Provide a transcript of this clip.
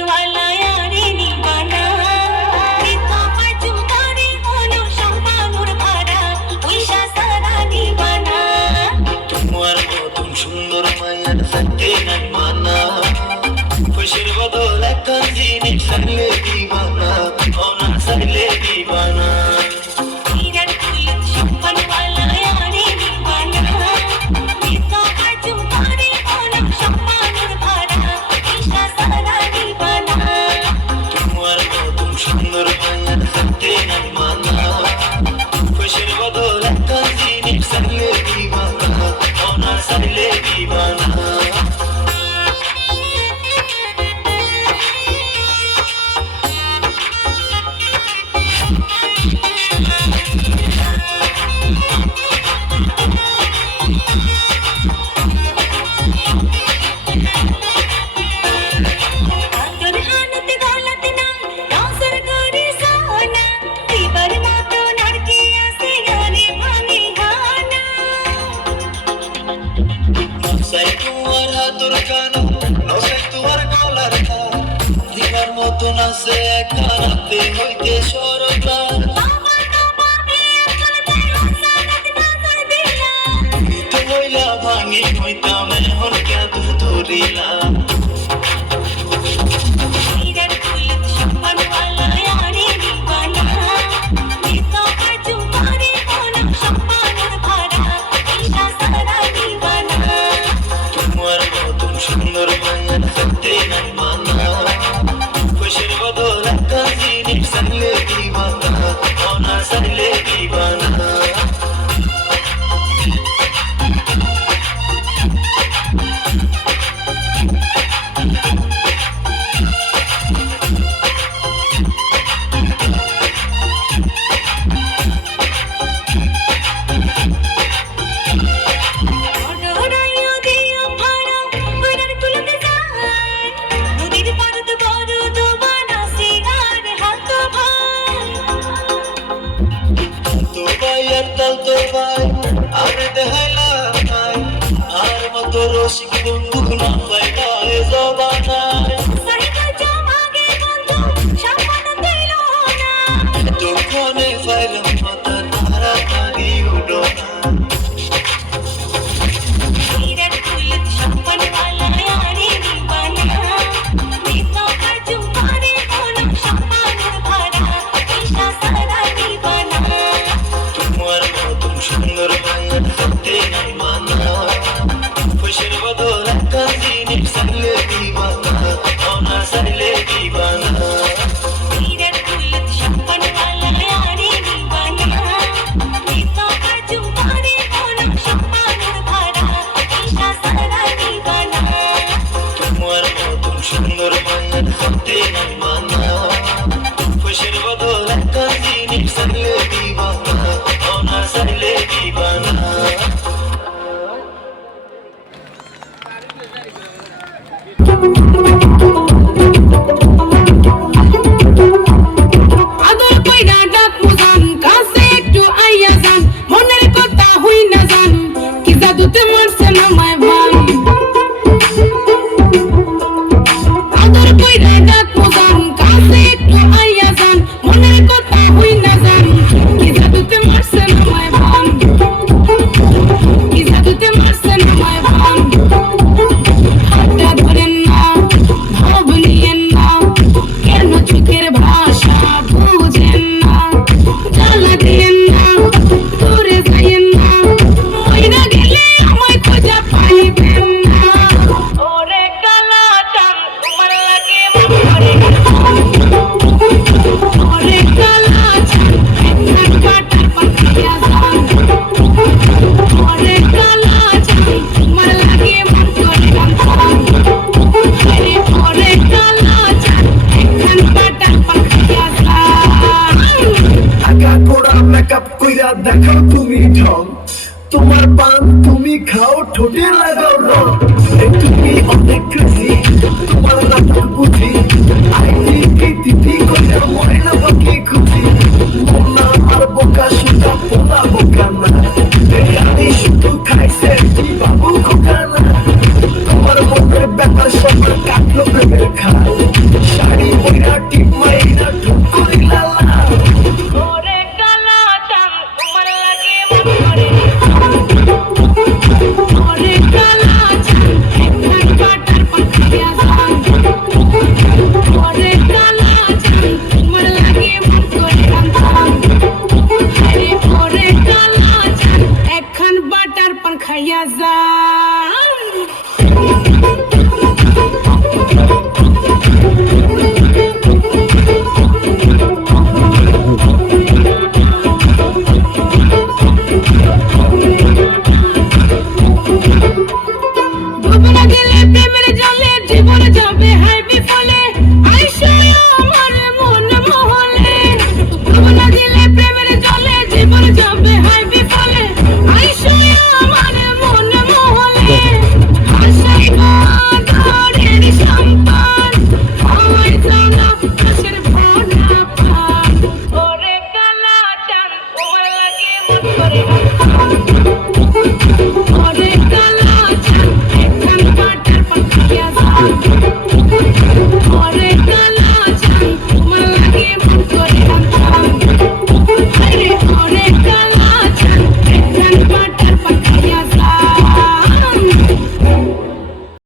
वाला यारे दीवाना देखो परचूम करे होलो সম্মানুর ভরা উইশা সারা दीवाना তোমার মতন সুন্দর মায়ের থাকতে নাই মানা খুশির বদল একটা জিনিস থাকলে দিবানা ও না থাকলে দিবানা হিরার ফুল সম্মান वाला यारे दीवाना देखो परचूम करे होलो সম্মানুর ভরা উইশা সারা दीवाना তোমার মতন সুন্দর মায়ের থাকতে নাই মানা খুশির বদল একটা জিনিস থাকলে দিবানা ও না থাকলে দিবানা তোর হানতে দৌলত নাই নজর করে সোনা দিবার মতো নারকে আসে গানে ভাঙে গানা নসাই তোমার হাতুর কানা নসাই তোমার গলার তার দিবার মতন আছে একা রাতে হইতে সরকার বাবা তো পাবি এখন তেরো সারাত নজর দিলা তো হইলা ভাঙি হইতাম এখন কেঁদ ধরিলা হিরার ফুল সম্মান वाला यारे दीवाना দেখো परचूम करे होलो সম্মানুর ভরা উইশা সারা दीवाना তোমার মতন সুন্দর মায়ের থাকতে নাই মানা খুশির বদল একটা জিনিস থাকলে দিবানা ও না থাকলে দিবানা ওডরাইও দিও ভাড়া বইরার কুলতে যায় নদীর পারত বড় দোবানা সিগার হাত ভাই তো ভাই আর তাল তো ভাই আমি দেখাইলা নাই আর মতো রসিক বন্ধু না পাইলা এ জবানায় সাইকা জমাগে বন্ধু সম্মান দিল না এতক্ষণে পাইলাম মাথা তাড়াতাড়ি উঠো না হিরার ফুল সম্মান वाला यारे दीवाना দেখো परचूम करे होलो সম্মানুর ভরা উইশা সারা दीवाना তোমার মতন সুন্দর মায়ের থাকতে নাই মানা খুশির বদল একটা জিনিস থাকলে দিবানা ও না থাকলে দিবানা হিরার ফুল সম্মান वाला यारे दीवाना দেখো परचूम करे होलो সম্মানুর ভরা উইশা সারা दीवाना তোমার মতন সুন্দর মায়ের থাকতে নাই মানা খুশির বদল একটা জিনিস থাকলে দিবানা ও না থাকলে দিবানা আদর কইরা ডাক মুজান কাছে একটু আইয়া যান মনের কথা হই না যান কি জাদুতে মারছে না মায় ভান আদর কইরা ডাক মুজান কাছে একটু আইয়া যান মনের কথা হই না যান কি জাদুতে মারছে না মায় ভান কি জাদুতে মারছে না মায় ভান হাতটা ধরেন না ভাব নিয়েন না কেন চোখের ভাষা বুঝেন না জ্বালা দিয়েন না দূরে যাইয়েন না মইরা গেলে আমায় খোঁজা পাইবেন না ওরে কালা চান তোমার লাগে মরে ওরে কালা চান এক কাটা পাতিয়া যান ওরে কালা চান তোমার লাগে মন করে গান আরে ওরে কালা চান এক কাটা পাতিয়া যান আগা গোড়া মেকআপ কইরা দেখাও তুমি ঢং তোমার পান তুমি খাও ঠোঁটে লাগাও রং তুমি অনেক খুশি তোমার নাটক বুঝি আইটি তিথি কইরা ময়না পাখি খুশি মোনা আর বোকা সুতা পোলা বোকা না আমি শুধু খাইছে বাবু খোকা না তোমার মনের ব্যাপার সবার কাটলো প্রেমের খায় করে